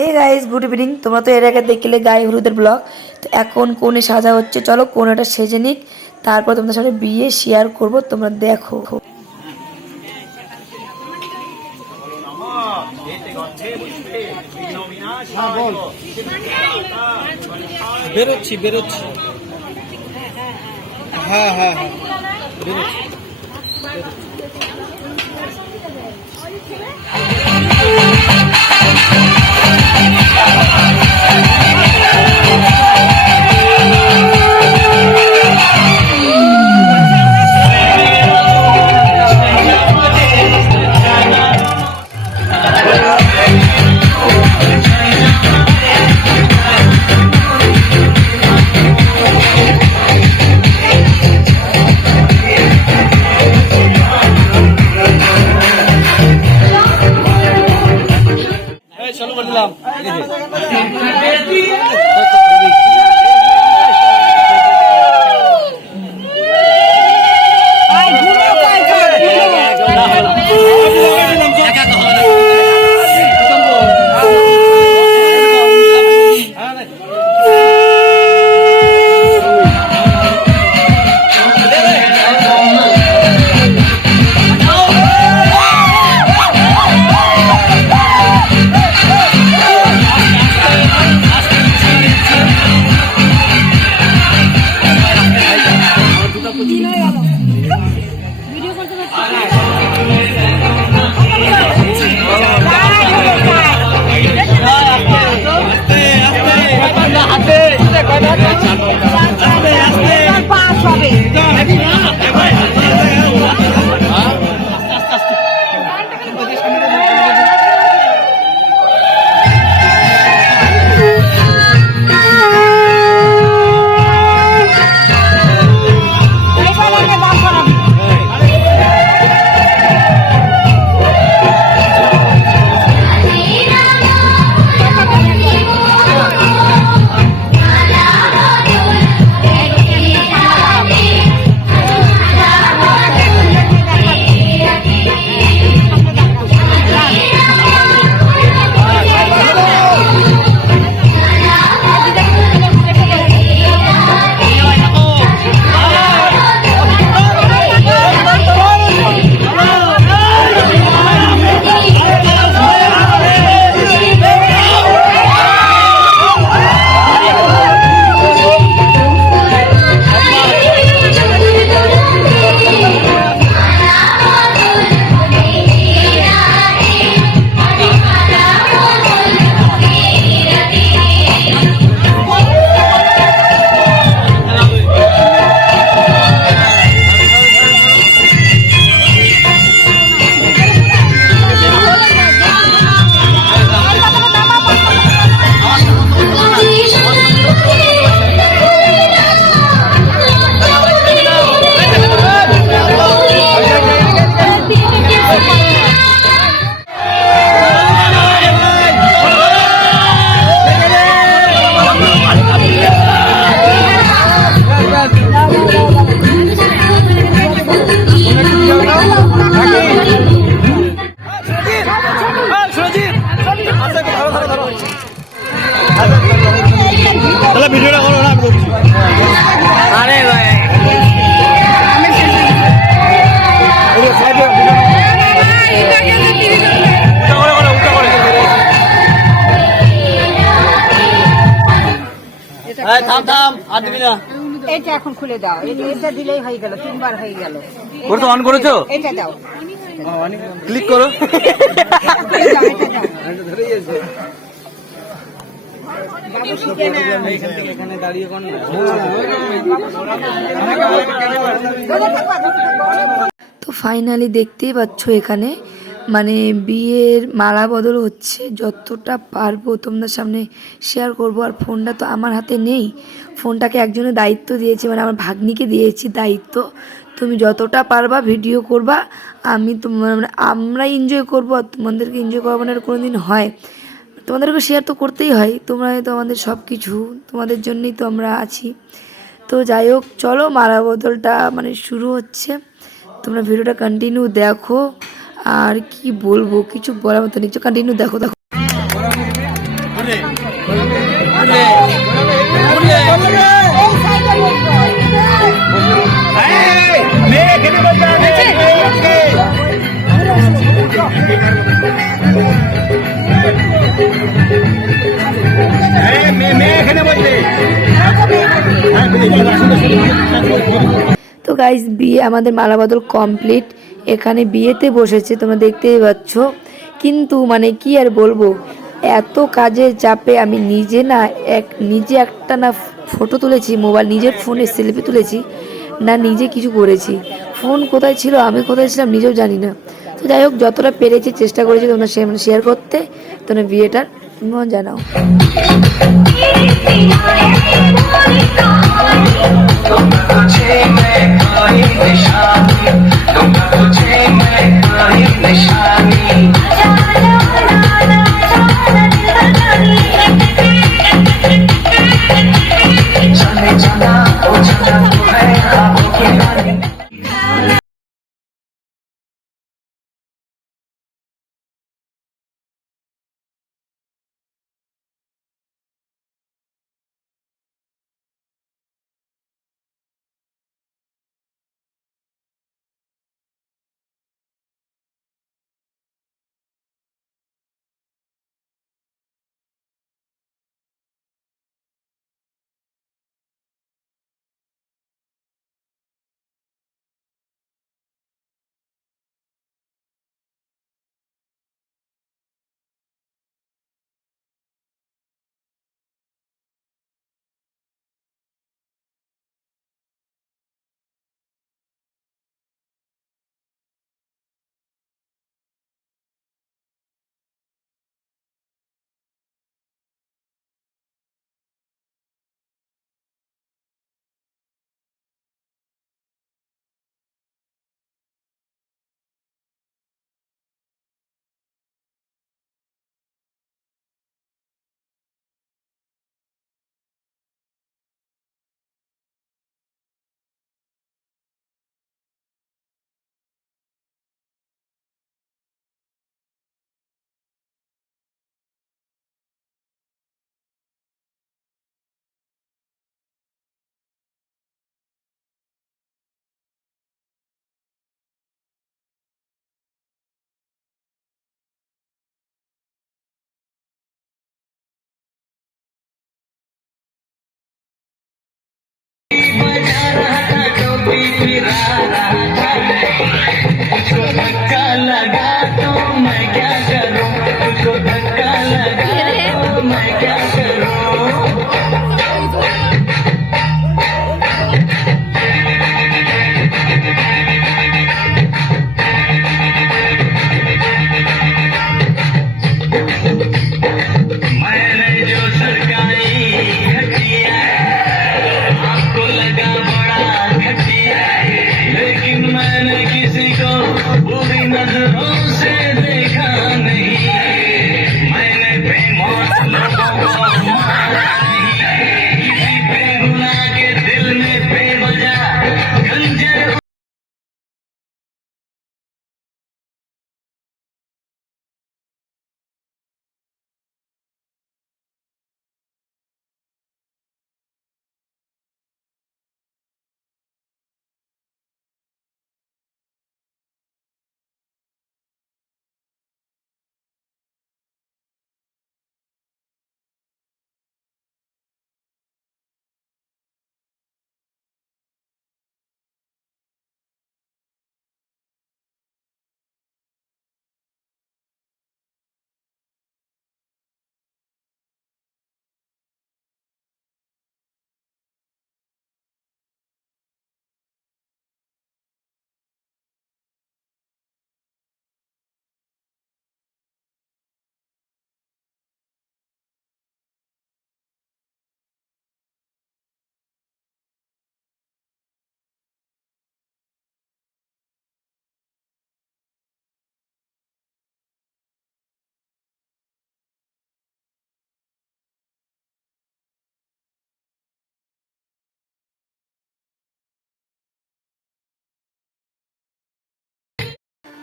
Hey guys, good evening. তোমরা তো এর আগে দেখলে গায়ে হলুদের ব্লগ। তো এখন কোণে সাজা হচ্ছে, চলো কোণেটা সেজে নিক, তারপর তোমাদের সাথে বিয়ে শেয়ার করব, তোমরা দেখো। বেরোচ্ছি হ্যাঁ বেরোচ্ছি। চলো বললাম ভিডিওটা করো না, আরে ভাই থাম আর দিবি না। এটা এখন খুলে দাও, এটা দিলেই হয়ে গেল, 3 বার হয়ে গেল। ওটা অন করেছো? এটা দাও, ক্লিক করো। তো ফাইনালি দেখতেই পাচ্ছ এখানে মানে বিয়ের মালা বদল হচ্ছে। যতটা পারবো তোমাদের সামনে শেয়ার করব। আর ফোনটা তো আমার হাতে নেই, ফোনটাকে একজনের দায়িত্ব দিয়েছি, মানে আমার ভাগ্নিকে দিয়েছি দায়িত্ব। তুমি যতটা পারবা ভিডিও করবা, আমি তোমার মানে আমরা এনজয় করবো, আর তোমাদেরকে এনজয় করাবো না কোনো দিন হয়। তোমাদেরকে শেয়ার তো করতেই হয়, তোমরা তো আমাদের সব কিছু, তোমাদের জন্যই তো আমরা আছি। তো যাই হোক, চলো মালা বদলটা মানে শুরু হচ্ছে, তোমরা ভিডিওটা কন্টিনিউ দেখো। আর কি বলবো, কিছু বলার মতো নিচ্ছ, কন্টিনিউ দেখো। তো গাইস বিয়ে আমাদের মালা বদল কমপ্লিট। এখানে বিয়েতে বসেছে তোমরা দেখতেই পাচ্ছ। কিন্তু মানে কি আর বলবো, এত কাজের চাপে আমি নিজে একটা না ফটো তুলেছি, মোবাইল নিজের ফোনে সেলফি তুলেছি, না নিজে কিছু করেছি। ফোন কোথায় ছিল, আমি কোথায় ছিলাম নিজেও জানি না। তো যাই হোক, যতটা পেরেছি চেষ্টা করেছি তোমরা শেয়ার করতে। তোমরা বিয়েটার মজা নাও।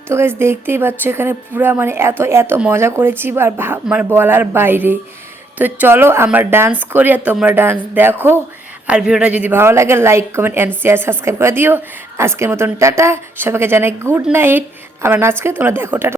তো গাইস দেখতেই পাচ্ছ এখানে পুরা মানে এত এত মজা করেছি আর মানে বলার বাইরে। তো চলো আমরা ডান্স করি আর তোমরা ডান্স দেখো। আর ভিডিওটা যদি ভালো লাগে like comment and share subscribe করে দিও। আজকের মতন টাটা, সবাইকে জানাই গুড নাইট। আমরা নাচ করে তোমরা দেখো, টাটা।